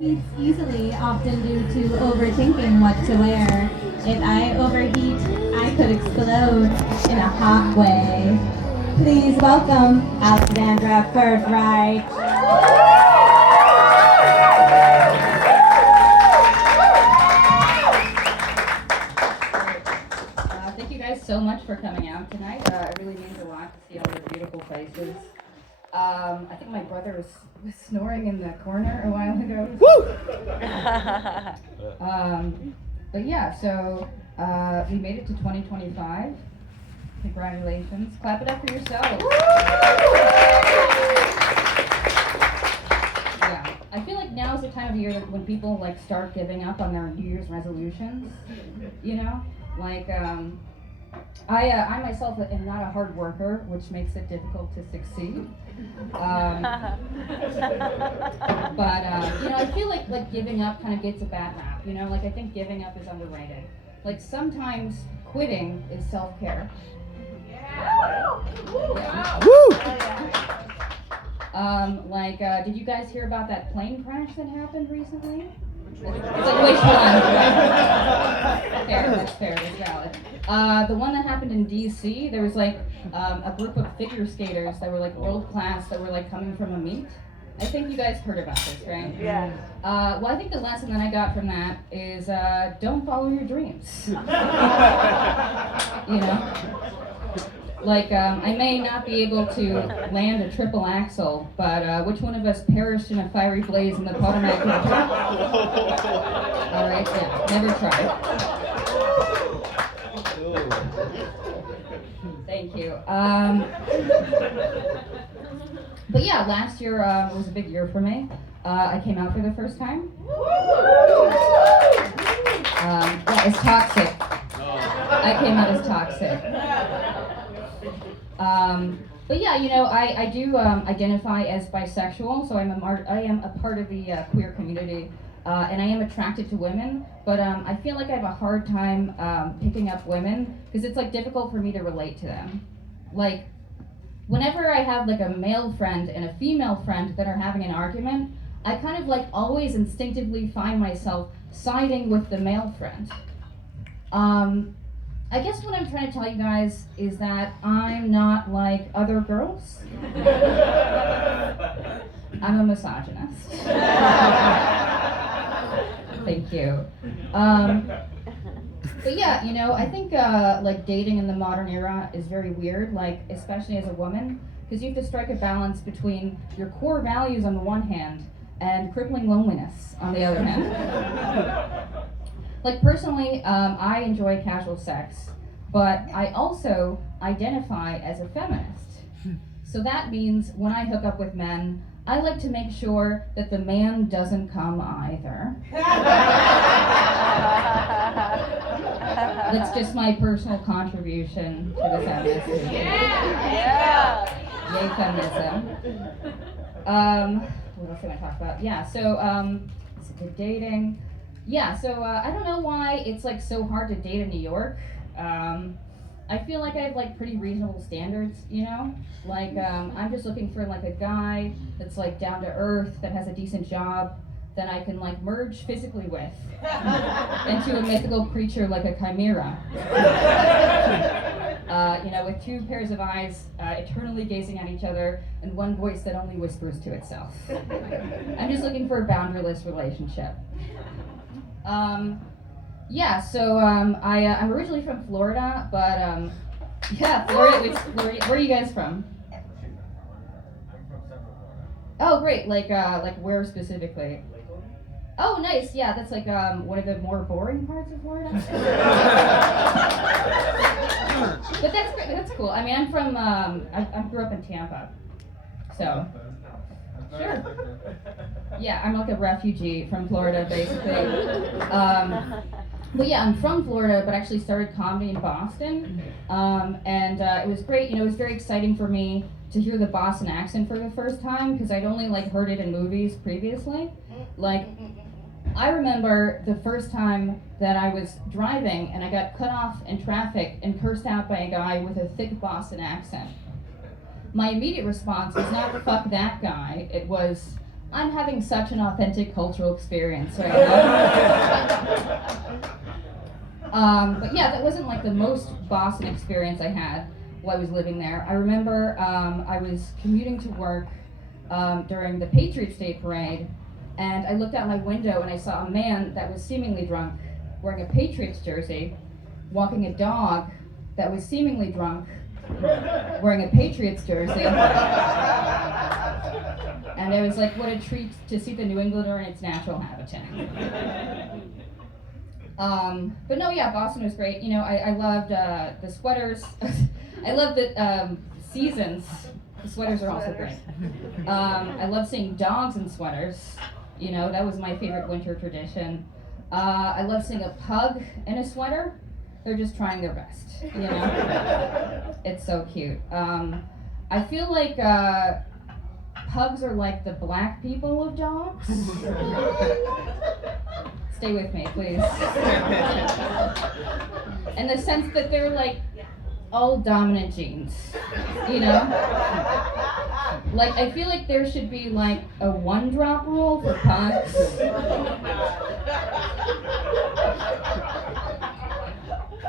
Heats easily, often due to overthinking what to wear. If I overheat, I could explode in a hot way. Please welcome Alexandria Curtwright. Thank you guys so much for coming out tonight. It really means a lot to see all your beautiful faces. I think my brother was snoring in the corner a while ago. But yeah, so we made it to 2025. Congratulations. Clap it up for yourselves. Yeah, I feel like now is the time of year that when people like start giving up on their New Year's resolutions, you know? Like, I myself am not a hard worker, which makes it difficult to succeed. But I feel like giving up kind of gets a bad rap. You know, like I think giving up is underrated. Like sometimes quitting is self-care. Yeah. Did you guys hear about that plane crash that happened recently? It's like, which one? Fair, that's valid. The one that happened in DC, there was like a group of figure skaters that were like world class that were like coming from a meet. I think you guys heard about this, right? Yeah. Well, I think the lesson that I got from that is don't follow your dreams. You know? Like, I may not be able to land a triple axel, but which one of us perished in a fiery blaze in the Potomac River? Alright, yeah, never try. Thank you. But yeah, last year was a big year for me. I came out for the first time. Yeah, it's toxic. I came out as toxic. But yeah, you know, I do identify as bisexual, so I am a part of the queer community, and I am attracted to women, but I feel like I have a hard time picking up women, because it's like difficult for me to relate to them. Like, whenever I have like a male friend and a female friend that are having an argument, I kind of like always instinctively find myself siding with the male friend. I guess what I'm trying to tell you guys is that I'm not like other girls. I'm a misogynist. Thank you. But yeah, you know, I think like dating in the modern era is very weird, like especially as a woman, because you have to strike a balance between your core values on the one hand and crippling loneliness on the other hand. Like personally, I enjoy casual sex, but I also identify as a feminist. So that means when I hook up with men, I like to make sure that the man doesn't come either. That's just my personal contribution to the feminist movement. Yeah. Yay, feminism. What else am I talk about? Yeah, so good dating. Yeah, so I don't know why it's like so hard to date in New York. I feel like I have like pretty reasonable standards, you know? Like I'm just looking for like a guy that's like down to earth, that has a decent job, that I can like merge physically with into a mythical creature like a chimera. You know, with two pairs of eyes eternally gazing at each other and one voice that only whispers to itself. I'm just looking for a boundaryless relationship. Yeah, so I'm originally from Florida, but yeah, Florida. Where are you guys from? I'm from Central Florida. Oh, great. Like where specifically? Oh, nice. Yeah, that's like one of the more boring parts of Florida. But that's great. That's cool. I mean, I'm from I grew up in Tampa, so. Sure. Yeah, I'm like a refugee from Florida, basically. But yeah, I'm from Florida, but actually started comedy in Boston. And it was great. You know, it was very exciting for me to hear the Boston accent for the first time, because I'd only like heard it in movies previously. Like, I remember the first time that I was driving and I got cut off in traffic and cursed out by a guy with a thick Boston accent. My immediate response was not "fuck that guy." It was I'm having such an authentic cultural experience right now. But yeah, that wasn't like the most Boston experience I had while I was living there. I remember I was commuting to work during the Patriots Day parade, and I looked out my window and I saw a man that was seemingly drunk, wearing a Patriots jersey, walking a dog that was seemingly drunk, wearing a Patriots jersey. And I was like, what a treat to see the New Englander in its natural habitat. But no, yeah, Boston was great. You know, I loved the sweaters. I loved the seasons. The sweaters are also great. I love seeing dogs in sweaters. You know, that was my favorite winter tradition. I love seeing a pug in a sweater. They're just trying their best, you know? It's so cute. I feel like pugs are like the black people of dogs. Stay with me, please. In the sense that they're like all dominant genes, you know? Like, I feel like there should be like a 1-drop rule for pugs.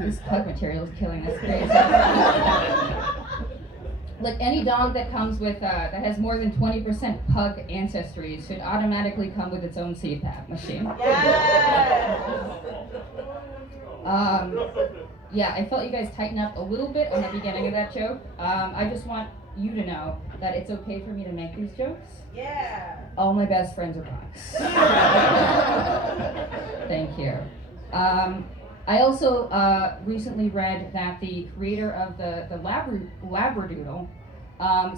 This pug material is killing us crazy. Like any dog that comes with that has more than 20% pug ancestry should automatically come with its own CPAP machine. Yeah, I felt you guys tighten up a little bit on the beginning of that joke. I just want you to know that it's okay for me to make these jokes. Yeah. All my best friends are pugs. Thank you. I also recently read that the creator of the Labradoodle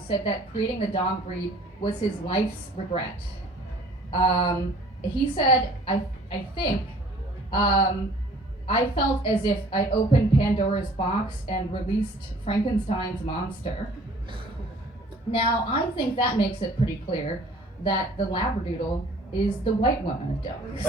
said that creating the dog breed was his life's regret. He said, I think, I felt as if I opened Pandora's box and released Frankenstein's monster. Now, I think that makes it pretty clear that the Labradoodle is the white woman of dogs.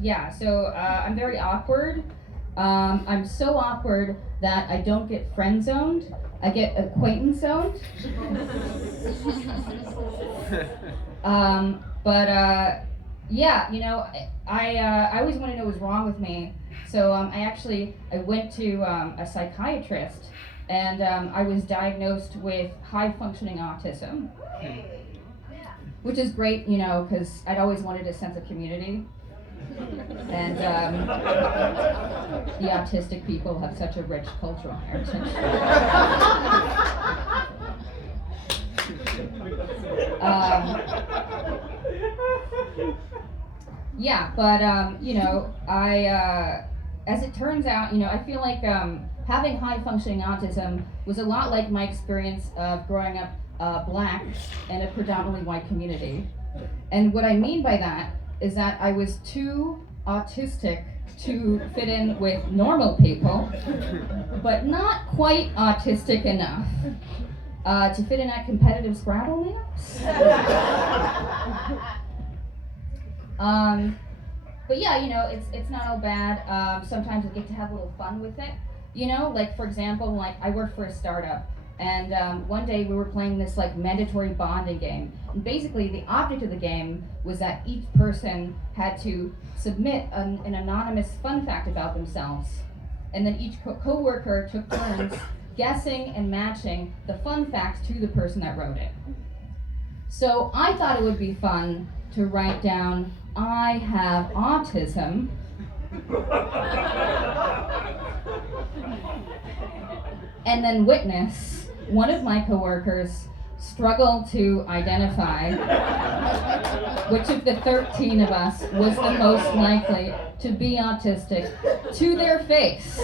Yeah, so I'm very awkward. I'm so awkward that I don't get friend zoned. I get acquaintance zoned. Yeah, you know, I always want to know what's wrong with me. So I went to a psychiatrist, and I was diagnosed with high functioning autism, which is great, you know, because I'd always wanted a sense of community. And the autistic people have such a rich cultural heritage. Yeah, but you know, as it turns out, you know, I feel like having high functioning autism was a lot like my experience of growing up black in a predominantly white community. And what I mean by that is that I was too autistic to fit in with normal people, but not quite autistic enough to fit in at competitive Scrabble meetups. But yeah, you know, it's not all bad. Sometimes we get to have a little fun with it. You know, like for example, like I work for a startup, and one day we were playing this like mandatory bonding game. And basically, the object of the game was that each person had to submit an anonymous fun fact about themselves, and then each co-worker took turns guessing and matching the fun facts to the person that wrote it. So I thought it would be fun to write down, "I have autism," and then witness one of my coworkers struggle to identify which of the 13 of us was the most likely to be autistic to their face.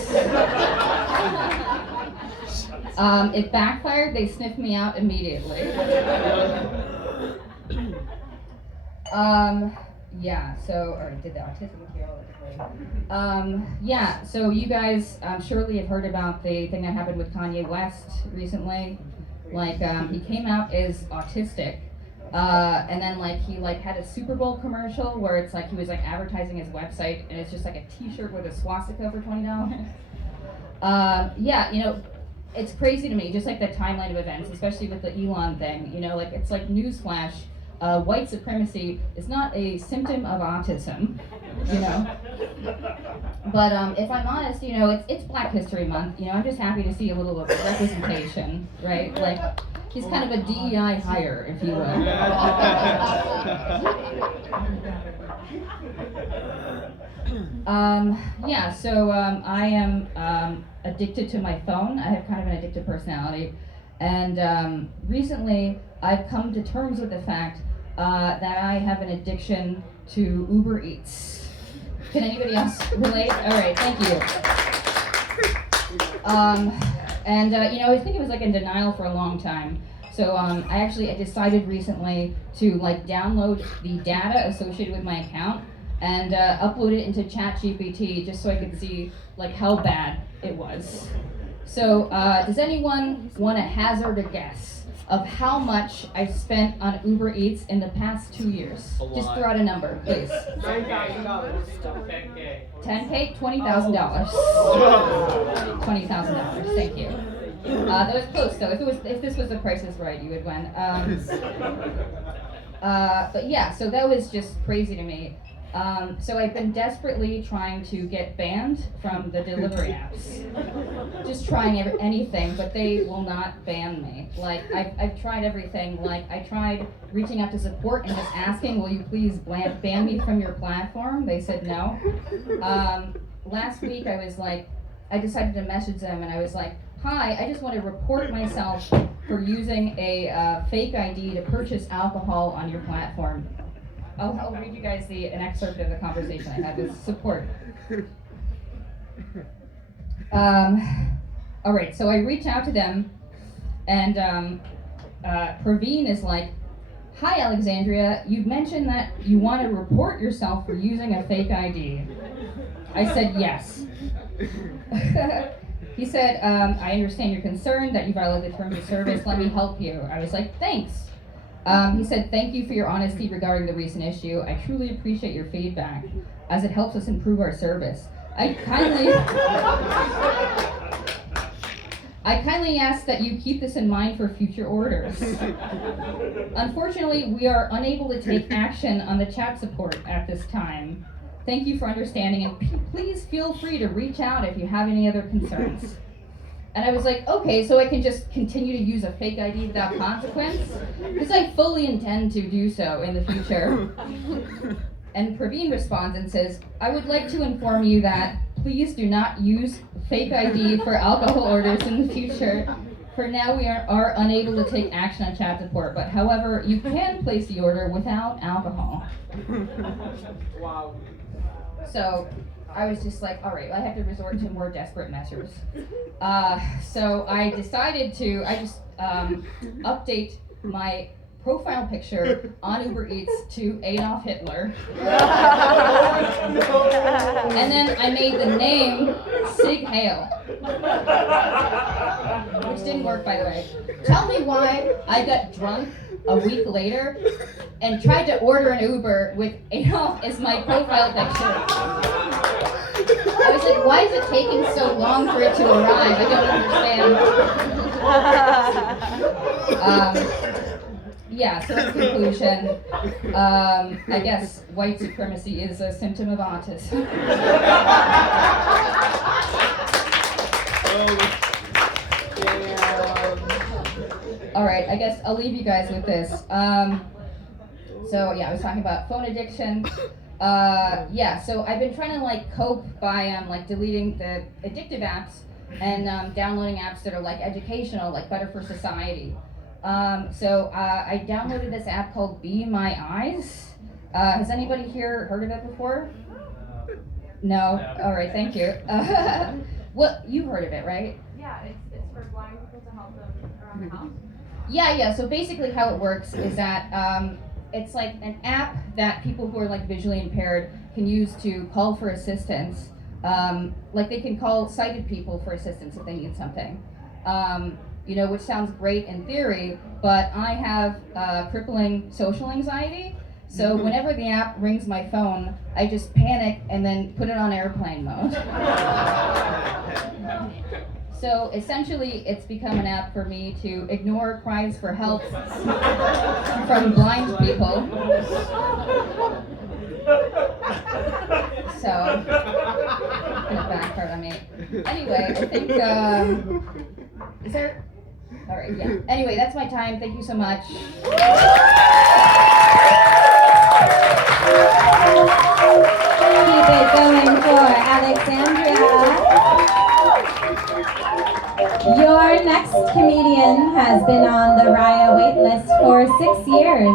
It backfired. They sniffed me out immediately. Yeah, so, or I did the autism material. Yeah, so you guys surely have heard about the thing that happened with Kanye West recently. Like, he came out as autistic, And then like he like had a Super Bowl commercial where it's like he was like advertising his website, and it's just like a T-shirt with a swastika for $20. Yeah, you know, it's crazy to me, just like the timeline of events, especially with the Elon thing. You know, like it's like newsflash. White supremacy is not a symptom of autism, you know. But if I'm honest, you know, it's Black History Month. You know, I'm just happy to see a little of representation, right? Like, he's kind of a DEI hire, if you will. Yeah, so I am addicted to my phone. I have kind of an addictive personality. And recently, I've come to terms with the fact that I have an addiction to Uber Eats. Can anybody else relate? All right, thank you. You know, I think it was like in denial for a long time. So I decided recently to like download the data associated with my account and upload it into ChatGPT just so I could see like how bad it was. So does anyone want to hazard a guess of how much I've spent on Uber Eats in the past 2 years? Just throw out a number, please. $9,000. 10K. 10K? $20,000. $20,000. Thank you. That was close though. If this was The Price is Right, you would win. But yeah, so that was just crazy to me. So I've been desperately trying to get banned from the delivery apps. Just trying anything, but they will not ban me. Like, I've tried everything. Like, I tried reaching out to support and just asking, will you please ban me from your platform? They said no. Last week I decided to message them and I was like, hi, I just want to report myself for using a fake ID to purchase alcohol on your platform. I'll read you guys an excerpt of the conversation I had with support. All right, so I reach out to them, and Praveen is like, hi, Alexandria, you've mentioned that you want to report yourself for using a fake ID. I said yes. He said, I understand your concern that you violated the terms of service. Let me help you. I was like, thanks. He said, thank you for your honesty regarding the recent issue. I truly appreciate your feedback, as it helps us improve our service. I kindly ask that you keep this in mind for future orders. Unfortunately, we are unable to take action on the chat support at this time. Thank you for understanding, and please feel free to reach out if you have any other concerns. And I was like, okay, so I can just continue to use a fake ID without consequence? Because I fully intend to do so in the future. And Praveen responds and says, I would like to inform you that please do not use fake ID for alcohol orders in the future. For now, we are unable to take action on chat support, but however, you can place the order without alcohol. Wow. So I was just like, all right, I have to resort to more desperate measures. So I decided to, update my profile picture on Uber Eats to Adolf Hitler. And then I made the name Sig Heil. Which didn't work, by the way. Tell me why I got drunk a week later and tried to order an Uber with Adolf as my profile picture. I was like, why is it taking so long for it to arrive? I don't understand. Yeah, so in conclusion, I guess white supremacy is a symptom of autism. All right, I guess I'll leave you guys with this. So yeah, I was talking about phone addiction. Yeah, so I've been trying to like cope by like deleting the addictive apps and downloading apps that are like educational, like Better for Society. So I downloaded this app called Be My Eyes. Has anybody here heard of it before? No? All right, thank you. Well, you've heard of it, right? Yeah, it's for blind people to help them around the house. Yeah, so basically how it works is that it's like an app that people who are like visually impaired can use to call for assistance. Like they can call sighted people for assistance if they need something. which sounds great in theory, but I have crippling social anxiety. So whenever the app rings my phone, I just panic and then put it on airplane mode. So essentially, it's become an app for me to ignore cries for help from blind people. So, gonna backfire on me. Anyway, I think, is there? All right, yeah. Anyway, that's my time. Thank you so much. Keep it going for Alexandria. Your next comedian has been on the Raya waitlist for 6 years.